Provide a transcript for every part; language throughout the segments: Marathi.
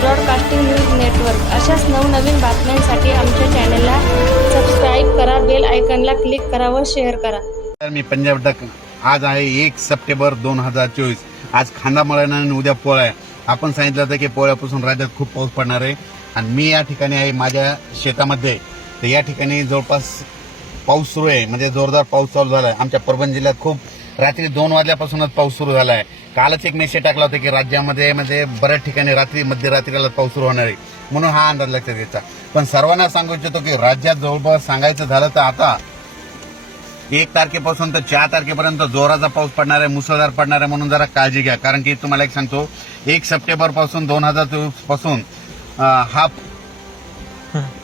ब्रॉडकास्टिंग न्यूज नेटवर्क अशाच नवनवीन बातम्यांसाठी आमच्या चॅनलला सबस्क्राईब करा बेल आयकनला क्लिक करा व शेअर करा तर मी पंजाब डक आज आहे एक सप्टेंबर दोन हजार चोवीस आज खांदा आणि उद्या पोळा आहे आपण सांगितलं होतं की पोळ्यापासून राज्यात खूप पाऊस पडणार आहे आणि मी या ठिकाणी आहे माझ्या शेतामध्ये तर या ठिकाणी जवळपास पाऊस सुरू आहे म्हणजे जोरदार पाऊस चालू झाला आहे आमच्या परभणी जिल्ह्यात खूप रात्री दोन वाजल्यापासूनच पाऊस सुरू झाला आहे कालच एक मेसेज टाकला होता की राज्यामध्ये म्हणजे बऱ्याच ठिकाणी रात्री मध्यरात्रीला पाऊस सुरू होणार आहे म्हणून हा अंदाज लक्षात घ्यायचा पण सर्वांना सांगू इच्छितो की राज्यात जवळपास सांगायचं झालं तर आता एक तारखेपासून तर चार तारखेपर्यंत जोराचा पाऊस पडणार आहे मुसळधार पडणार आहे म्हणून जरा काळजी घ्या कारण की तुम्हाला एक सांगतो एक पासून दोन हजार पासून हा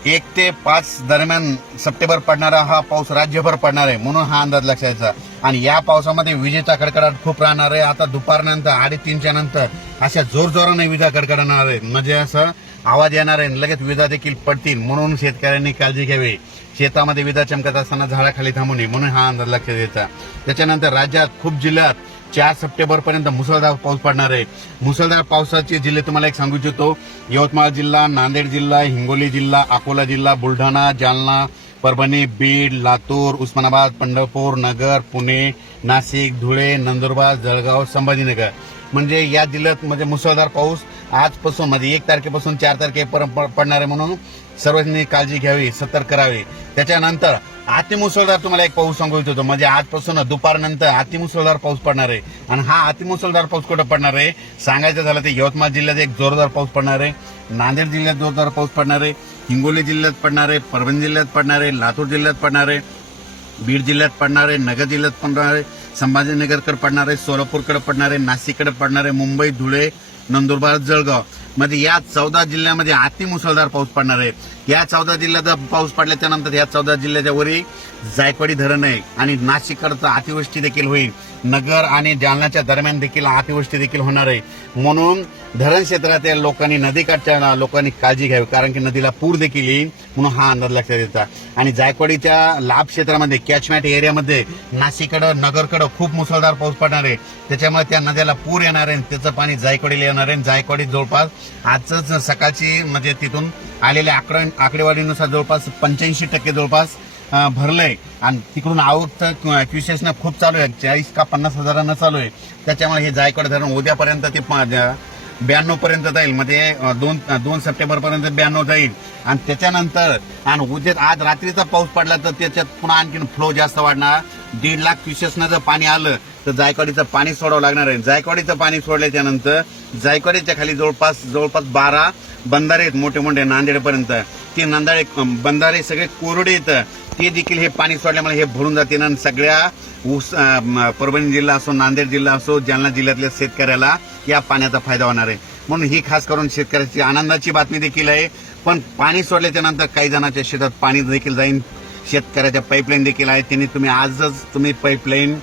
एक ते पाच दरम्यान सप्टेंबर पडणारा हा पाऊस राज्यभर पडणार आहे म्हणून हा अंदाज लक्षायचा आणि या पावसामध्ये विजेचा कडकडाट खूप राहणार आहे आता दुपारनंतर अडीतीनच्या नंतर अशा जोरजोराने विजा कडकडणार आहे म्हणजे असं आवाज येणार आहे लगेच विजा देखील पडतील म्हणून शेतकऱ्यांनी काळजी घ्यावी शेतामध्ये विजा चमकत असताना झाडाखाली थांबू नये म्हणून हा अंदाज लक्षात यायचा त्याच्यानंतर राज्यात खूप जिल्ह्यात चार पर्यंत मुसळधार पाऊस पडणार आहे मुसळधार पावसाचे जिल्हे तुम्हाला एक सांगू इच्छितो यवतमाळ जिल्हा नांदेड जिल्हा हिंगोली जिल्हा अकोला जिल्हा बुलढाणा जालना परभणी बीड लातूर उस्मानाबाद पंढरपूर नगर पुणे नाशिक धुळे नंदुरबार जळगाव संभाजीनगर म्हणजे या जिल्ह्यात म्हणजे मुसळधार पाऊस आजपासून म्हणजे एक तारखेपासून चार तारखेपर्यंत पडणार आहे म्हणून सर्वांनी काळजी घ्यावी सतर्क करावी त्याच्यानंतर अति मुसळधार तुम्हाला एक पाऊस सांगू इच्छितो म्हणजे आजपासून दुपारनंतर अति मुसळधार पाऊस पडणार आहे आणि हा अति मुसळधार पाऊस कुठं पडणार आहे सांगायचं झालं तर यवतमाळ जिल्ह्यात एक जोरदार पाऊस पडणार आहे नांदेड जिल्ह्यात जोरदार पाऊस पडणार आहे हिंगोली जिल्ह्यात पडणार आहे परभणी जिल्ह्यात पडणार आहे लातूर जिल्ह्यात पडणार आहे बीड जिल्ह्यात पडणार आहे नगर जिल्ह्यात पडणार आहे संभाजीनगरकडे पडणार आहे सोलापूरकडे पडणार आहे नाशिककडे पडणार आहे मुंबई धुळे नंदुरबार जळगाव मध्ये या चौदा जिल्ह्यामध्ये अति मुसळधार पाऊस पडणार आहे या चौदा जिल्ह्यात पाऊस पडल्याच्यानंतर या चौदा जिल्ह्याच्या वरी जायकवाडी धरण आहे आणि नाशिककडचं अतिवृष्टी देखील होईल नगर आणि जालनाच्या दरम्यान देखील अतिवृष्टी देखील होणार आहे म्हणून धरण क्षेत्रातील लोकांनी नदीकाठच्या लोकांनी काळजी घ्यावी कारण की नदीला पूर देखील येईल म्हणून हा अंदाज लक्षात येतात आणि जायकवाडीच्या लाभ क्षेत्रामध्ये कॅचमॅट एरियामध्ये नाशिककडं नगरकडं खूप मुसळधार पाऊस पडणार आहे त्याच्यामुळे त्या नद्याला पूर येणार आहे त्याचं पाणी जायकवाडीला येणार आहे जायकवाडी जवळपास आजच सकाळची म्हणजे तिथून आलेल्या आकडे आकडेवारीनुसार जवळपास पंच्याऐंशी टक्के जवळपास भरलंय आणि तिकडून आवक तर खूप चालू आहे चाळीस का पन्नास हजारांना चालू आहे त्याच्यामुळे हे जायकवाड धरण उद्यापर्यंत ते ब्याण्णव पर्यंत जाईल म्हणजे दोन दोन सप्टेंबर पर्यंत ब्याण्णव जाईल आणि त्याच्यानंतर आणि उद्या आज रात्रीचा पाऊस पडला तर त्याच्यात पुन्हा आणखीन फ्लो जास्त वाढणार दीड लाख क्युसेसनं जर पाणी आलं तर जायकवाडीचं पाणी सोडावं लागणार आहे जायकवाडीचं पाणी सोडल्याच्या नंतर जायकवाडीच्या खाली जवळपास जवळपास बारा बंधारे आहेत मोठे मोठे नांदेडपर्यंत ते नांदाळे बंधारे सगळे कोरडे येतं ते देखील हे पाणी सोडल्यामुळे हे भरून जाते आणि सगळ्या ऊस परभणी जिल्हा असो नांदेड जिल्हा असो जालना जिल्ह्यातल्या शेतकऱ्याला या पाण्याचा फायदा होणार आहे म्हणून ही खास करून शेतकऱ्याची आनंदाची बातमी देखील आहे पण पाणी सोडल्याच्या नंतर काही जणांच्या शेतात पाणी देखील जाईल शेतकऱ्याच्या पाईपलाईन देखील आहे त्यांनी तुम्ही आजच तुम्ही पाईपलाईन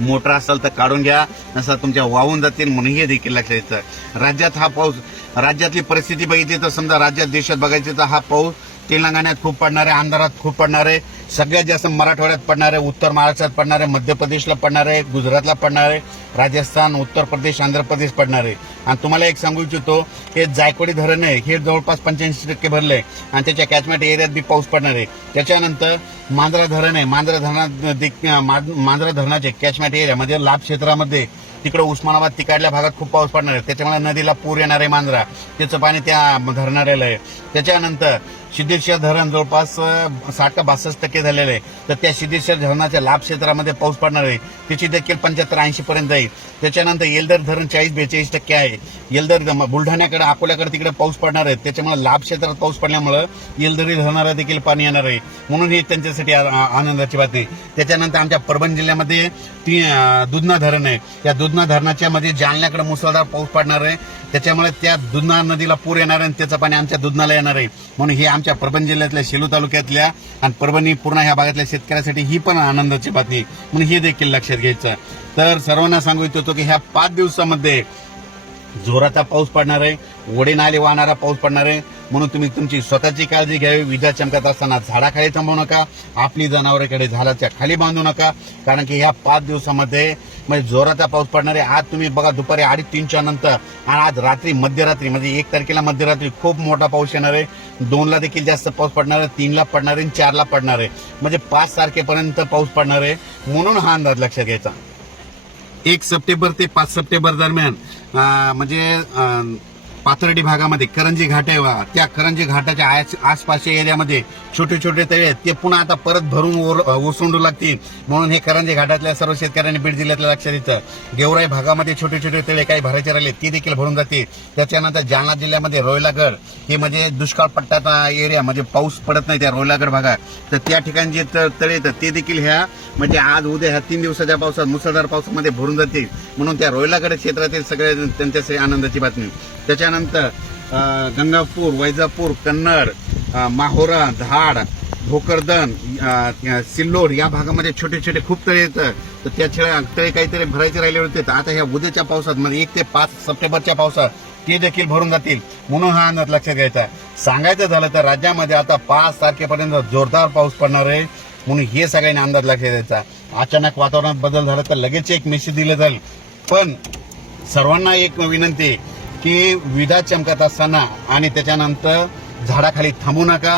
मोटर असेल तर काढून घ्या नसा तुमच्या वाहून जातील म्हणून हे देखील लक्षात येतं राज्यात हा पाऊस राज्यातली परिस्थिती बघितली तर समजा राज्यात देशात बघायची तर हा पाऊस तेलंगणात खूप पडणार आहे आमदारात खूप पडणार आहे सगळ्यात जास्त मराठवाड्यात पडणार आहे उत्तर महाराष्ट्रात पडणार आहे मध्य प्रदेशला पडणार आहे गुजरातला पडणार आहे राजस्थान उत्तर प्रदेश आंध्र प्रदेश पडणार आहे आणि तुम्हाला एक सांगू इच्छितो हे जायकवाडी धरण आहे हे जवळपास पंच्याऐंशी टक्के भरलं आहे आणि त्याच्या कॅचमेंट एरियात बी पाऊस पडणार आहे त्याच्यानंतर मांजरा धरण आहे मांजरा धरणात मांजरा धरणाचे कॅचमेंट एरियामध्ये लाभ क्षेत्रामध्ये तिकडे उस्मानाबाद तिकडल्या भागात खूप पाऊस पडणार आहे त्याच्यामुळे नदीला पूर येणार आहे मांजरा त्याचं पाणी त्या धरणाऱ्याला आहे त्याच्यानंतर सिद्धेश्वर धरण जवळपास साठ का बासष्ट टक्के झालेलं आहे तर त्या सिद्धेश्वर धरणाच्या लाभ क्षेत्रामध्ये पाऊस पडणार आहे त्याची देखील पंच्याहत्तर ऐंशी पर्यंत जाईल त्याच्यानंतर येलदर धरण चाळीस बेचाळीस टक्के आहे येलदर बुलढाण्याकडे अकोल्याकडे तिकडे पाऊस पडणार आहे त्याच्यामुळे लाभ क्षेत्रात पाऊस पडल्यामुळं येलदरी धरणाला देखील पाणी येणार आहे म्हणून ही त्यांच्यासाठी आनंदाची बातमी त्याच्यानंतर आमच्या परभणी जिल्ह्यामध्ये ती दुधना धरण आहे त्या दुधना धरणाच्या मध्ये जालन्याकडे मुसळधार पाऊस पडणार आहे त्याच्यामुळे त्या दुधना नदीला पूर येणार आहे आणि त्याचं पाणी आमच्या दुधनाला येणार आहे म्हणून हे आमच्या परभणी जिल्ह्यातल्या शेलू तालुक्यातल्या आणि परभणी पूर्ण ह्या भागातल्या शेतकऱ्यासाठी ही पण आनंदाची बातमी म्हणून हे देखील लक्षात घ्यायचं तर सर्वांना सांगू इच्छितो की ह्या पाच दिवसामध्ये जोराचा पाऊस पडणार आहे ओढे नाले वाहणारा पाऊस पडणार आहे म्हणून तुम्ही तुमची स्वतःची काळजी घ्यावी विजा चमकत असताना झाडाखाली थांबू नका आपली जनावरांकडे झाडाच्या खाली बांधू नका कारण की ह्या पाच दिवसामध्ये म्हणजे जोराचा पाऊस पडणार आहे आज तुम्ही बघा दुपारी अडीच तीनच्या नंतर आणि आज रात्री मध्यरात्री म्हणजे एक तारखेला मध्यरात्री खूप मोठा पाऊस येणार आहे दोनला देखील जास्त पाऊस पडणार आहे तीनला पडणार आहे चारला पडणार आहे म्हणजे पाच तारखेपर्यंत पाऊस पडणार आहे म्हणून हा अंदाज लक्षात घ्यायचा एक सप्टेंबर ते पाच सप्टेंबर दरम्यान म्हणजे पाथर्डी भागामध्ये करंजी घाट आहे त्या करंजी घाटाच्या आसपासच्या एरियामध्ये छोटे छोटे तळे आहेत ते पुन्हा आता परत भरून ओसंडू लागतील म्हणून हे करंजी घाटातल्या सर्व शेतकऱ्यांनी बीड जिल्ह्यातल्या लक्षात येतं गेवराई भागामध्ये छोटे छोटे तळे काही भरायचे राहिले ते देखील भरून जातील त्याच्यानंतर जालना जिल्ह्यामध्ये रोयलागड हे म्हणजे दुष्काळ पट्टा एरिया म्हणजे पाऊस पडत नाही त्या रोयलागड भागात तर त्या ठिकाणी जे तळे येतात ते देखील ह्या म्हणजे आज उद्या ह्या तीन दिवसाच्या पावसात मुसळधार पावसामध्ये भरून जातील म्हणून त्या रोयलागड क्षेत्रातील सगळ्या त्यांच्यासाठी आनंदाची बातमी त्याच्यानंतर त्याच्यानंतर गंगापूर वैजापूर कन्नड माहोरा धाड भोकरदन सिल्लोड या भागामध्ये छोटे छोटे खूप तळे येतं तर त्या छेळ्या तळे काहीतरी भरायचे राहिले होते तर आता ह्या उद्याच्या पावसात म्हणजे एक ते पाच सप्टेंबरच्या पावसात ते देखील भरून जातील म्हणून हा अंदाज लक्षात घ्यायचा सांगायचं झालं तर राज्यामध्ये आता पाच तारखेपर्यंत जोरदार पाऊस पडणार आहे म्हणून हे सगळ्यांनी अंदाज लक्षात द्यायचा अचानक वातावरणात बदल झाला तर लगेच एक मेसेज दिला जाईल पण सर्वांना एक विनंती की विधा चमकत असताना आणि त्याच्यानंतर झाडाखाली थांबू नका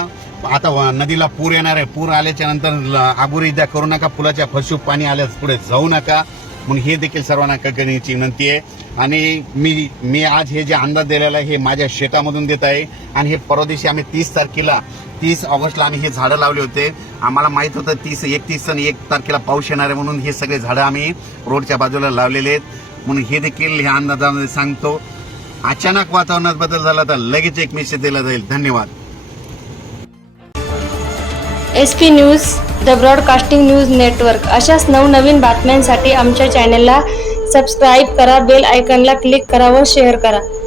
आता नदीला पूर येणार आहे पूर आल्याच्या नंतर द्या करू नका पुलाच्या फसू पाणी आल्यास पुढे जाऊ नका म्हणून हे देखील सर्वांना कगनीची विनंती आहे आणि मी मी आज हे जे अंदाज दिलेला आहे हे माझ्या शेतामधून देत आहे आणि हे परदेशी आम्ही तीस तारखेला तीस ऑगस्टला आम्ही हे झाडं लावले होते आम्हाला माहीत होतं तीस एकतीस आणि एक तारखेला पाऊस येणार आहे म्हणून हे सगळे झाडं आम्ही रोडच्या बाजूला लावलेले आहेत म्हणून हे देखील ह्या अंदाजामध्ये सांगतो अचानक वातावरणात बदल झाला तर लगेच एक मेसेज दिला जाईल धन्यवाद S P news the broadcasting news network अशाच नवनवीन बातम्यांसाठी आमच्या चॅनलला सबस्क्राईब करा बेल आयकनला क्लिक करा व शेअर करा